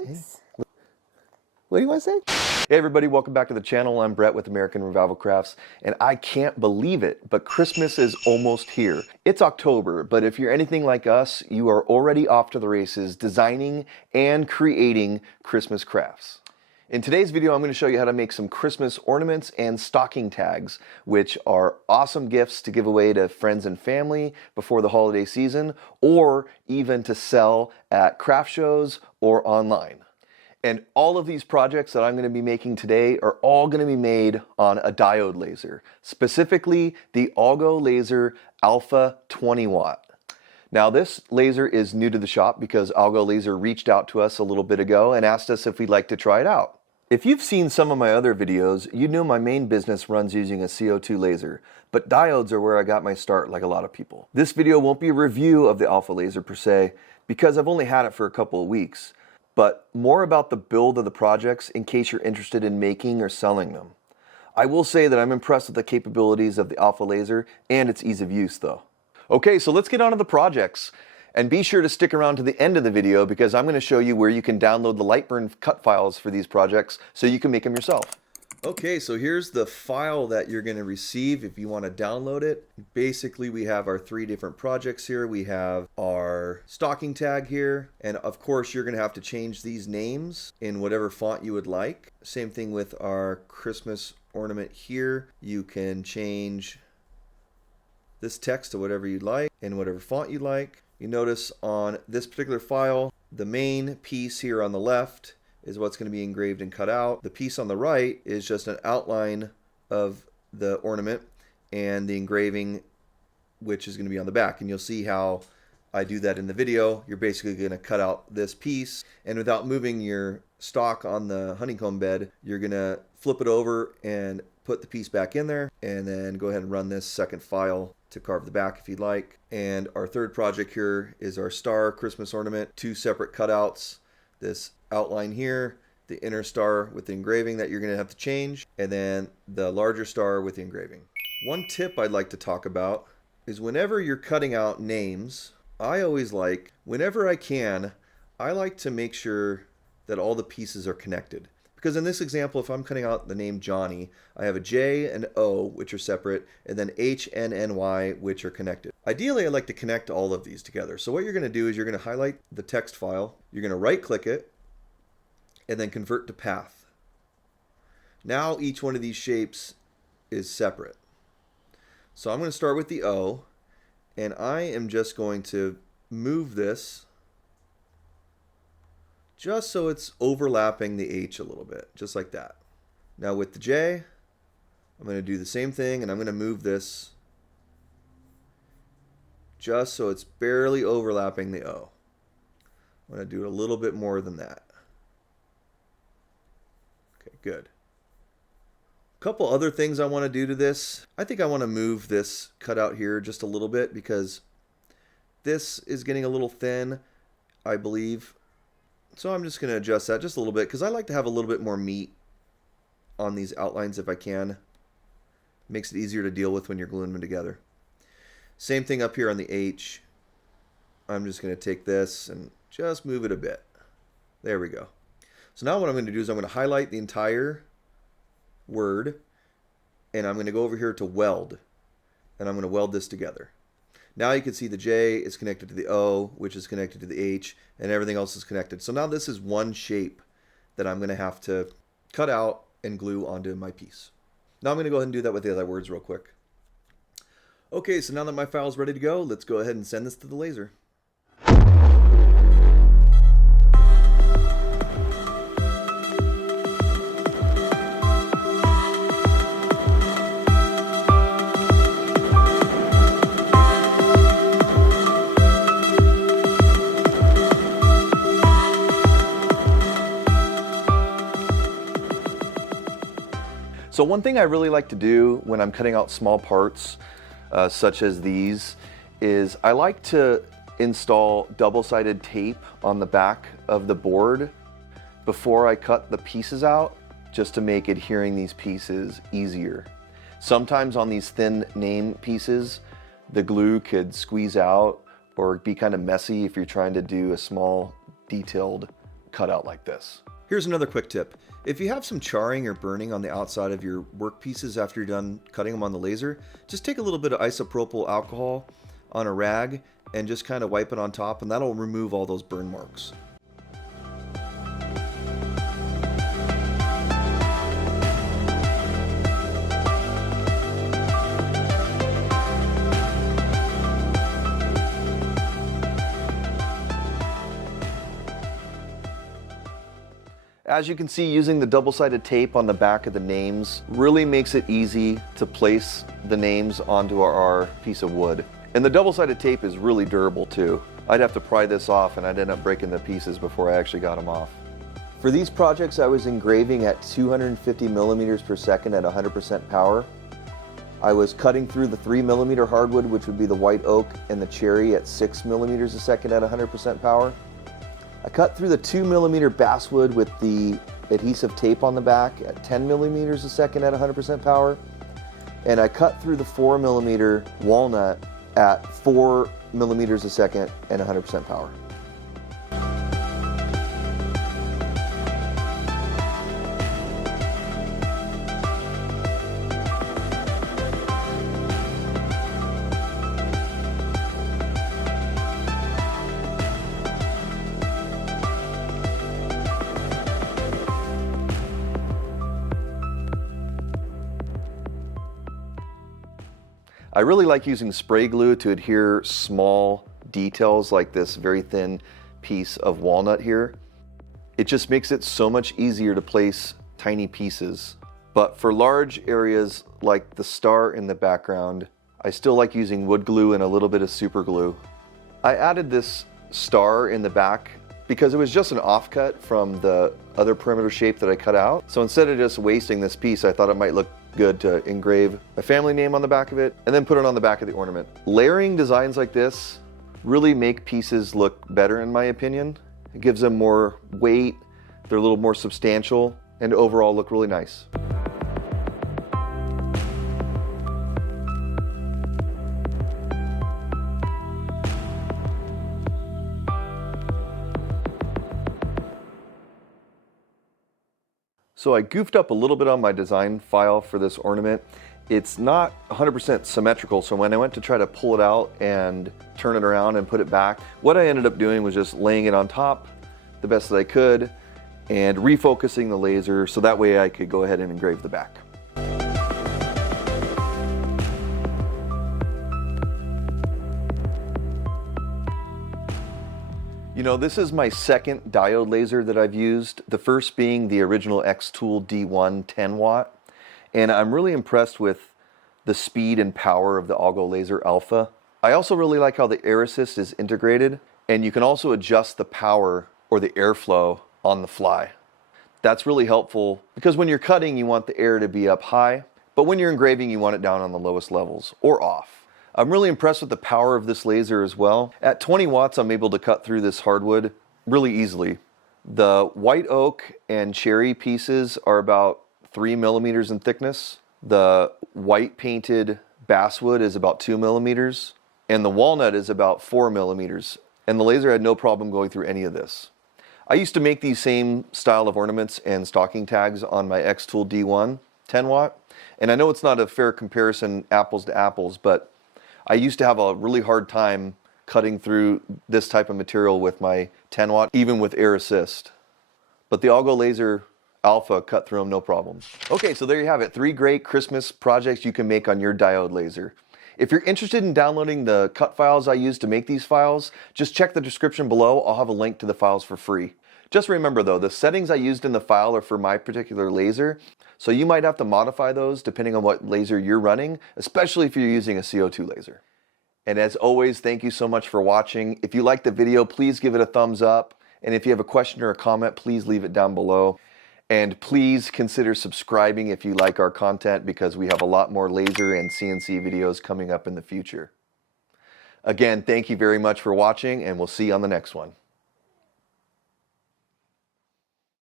What do you want to say? Hey everybody, welcome back to the channel. I'm Brett with American Revival Crafts, and I can't believe it, but Christmas is almost here. It's October, but if you're anything like us, you are already off to the races designing and creating Christmas crafts. In today's video, I'm going to show you how to make some Christmas ornaments and stocking tags, which are awesome gifts to give away to friends and family before the holiday season, or even to sell at craft shows or online. And all of these projects that I'm going to be making today are all going to be made on a diode laser, specifically the Algolaser Alpha 20 watt. Now this laser is new to the shop because Algolaser reached out to us a little bit ago and asked us if we'd like to try it out. If you've seen some of my other videos, you know my main business runs using a CO2 laser, but diodes are where I got my start like a lot of people. This video won't be a review of the Alpha laser per se, because I've only had it for a couple of weeks, but more about the build of the projects in case you're interested in making or selling them. I will say that I'm impressed with the capabilities of the Alpha laser and its ease of use though. Okay, so let's get on to the projects. And be sure to stick around to the end of the video because I'm going to show you where you can download the Lightburn cut files for these projects so you can make them yourself. Okay, so here's the file that you're going to receive if you want to download it. Basically, we have our three different projects here. We have our stocking tag here, and of course, you're going to have to change these names in whatever font you would like. Same thing with our Christmas ornament here. You can change this text to whatever you'd like in whatever font you like. You notice on this particular file, the main piece here on the left is what's going to be engraved and cut out. The piece on the right is just an outline of the ornament and the engraving, which is going to be on the back. And you'll see how I do that in the video. You're basically going to cut out this piece, and without moving your stock on the honeycomb bed, you're going to flip it over and put the piece back in there, and then go ahead and run this second file to carve the back if you'd like. And our third project here is our star Christmas ornament, two separate cutouts. This outline here, the inner star with the engraving that you're going to have to change, and then the larger star with the engraving. One tip I'd like to talk about is whenever you're cutting out names, I always like, whenever I can, I like to make sure that all the pieces are connected. Because in this example, if I'm cutting out the name Johnny, I have a J and O, which are separate, and then H, N, and Y, which are connected. Ideally, I like to connect all of these together. So what you're going to do is you're going to highlight the text file, you're going to right-click it, and then convert to path. Now each one of these shapes is separate. So I'm going to start with the O, and I am just going to move this just so it's overlapping the H a little bit, just like that. Now with the J, I'm going to do the same thing, and I'm going to move this just so it's barely overlapping the O. I'm going to do it a little bit more than that. Okay, good. A couple other things I want to do to this. I think I want to move this cutout here just a little bit because this is getting a little thin, I believe. So I'm just going to adjust that just a little bit because I like to have a little bit more meat on these outlines if I can. Makes it easier to deal with when you're gluing them together. Same thing up here on the H. I'm just going to take this and just move it a bit. There we go. So now what I'm going to do is I'm going to highlight the entire word, and I'm going to go over here to weld, and I'm going to weld this together. Now you can see the J is connected to the O, which is connected to the H, and everything else is connected. So now this is one shape that I'm going to have to cut out and glue onto my piece. Now I'm going to go ahead and do that with the other words real quick. Okay, so now that my file is ready to go, let's go ahead and send this to the laser. So one thing I really like to do when I'm cutting out small parts, such as these, is I like to install double-sided tape on the back of the board before I cut the pieces out, just to make adhering these pieces easier. Sometimes on these thin name pieces, the glue could squeeze out or be kind of messy if you're trying to do a small detailed cut out like this. Here's another quick tip. If you have some charring or burning on the outside of your workpieces after you're done cutting them on the laser, just take a little bit of isopropyl alcohol on a rag and just kind of wipe it on top, and that'll remove all those burn marks. As you can see, using the double-sided tape on the back of the names really makes it easy to place the names onto our piece of wood. And the double-sided tape is really durable too. I'd have to pry this off and I'd end up breaking the pieces before I actually got them off. For these projects, I was engraving at 250 millimeters per second at 100% power. I was cutting through the 3 millimeter hardwood, which would be the white oak and the cherry, at 6 millimeters a second at 100% power. I cut through the 2 millimeter basswood with the adhesive tape on the back at 10 millimeters a second at 100% power. And I cut through the 4 millimeter walnut at 4 millimeters a second and 100% power. I really like using spray glue to adhere small details like this very thin piece of walnut here. It just makes it so much easier to place tiny pieces. But for large areas like the star in the background, I still like using wood glue and a little bit of super glue. I added this star in the back because it was just an offcut from the other perimeter shape that I cut out. So instead of just wasting this piece, I thought it might look good to engrave a family name on the back of it and then put it on the back of the ornament. Layering designs like this really make pieces look better, in my opinion. It gives them more weight, they're a little more substantial, and overall look really nice. So I goofed up a little bit on my design file for this ornament. It's not 100% symmetrical, so when I went to try to pull it out and turn it around and put it back, what I ended up doing was just laying it on top the best that I could and refocusing the laser so that way I could go ahead and engrave the back. You know, this is my second diode laser that I've used, the first being the original X-Tool D1 10 watt. And I'm really impressed with the speed and power of the Algolaser Alpha. I also really like how the air assist is integrated, and you can also adjust the power or the airflow on the fly. That's really helpful because when you're cutting, you want the air to be up high, but when you're engraving, you want it down on the lowest levels or off. I'm really impressed with the power of this laser as well. At 20 watts, I'm able to cut through this hardwood really easily. The white oak and cherry pieces are about 3 millimeters in thickness. The white painted basswood is about 2 millimeters. And the walnut is about 4 millimeters. And the laser had no problem going through any of this. I used to make these same style of ornaments and stocking tags on my X-Tool D1 10 watt. And I know it's not a fair comparison apples to apples, but I used to have a really hard time cutting through this type of material with my 10 watt, even with air assist. But the Algolaser Alpha cut through them no problem. Okay, so there you have it. 3 great Christmas projects you can make on your diode laser. If you're interested in downloading the cut files I used to make these files, just check the description below. I'll have a link to the files for free. Just remember though, the settings I used in the file are for my particular laser, so you might have to modify those depending on what laser you're running, especially if you're using a CO2 laser. And as always, thank you so much for watching. If you liked the video, please give it a thumbs up. And if you have a question or a comment, please leave it down below. And please consider subscribing if you like our content, because we have a lot more laser and CNC videos coming up in the future. Again, thank you very much for watching, and we'll see you on the next one.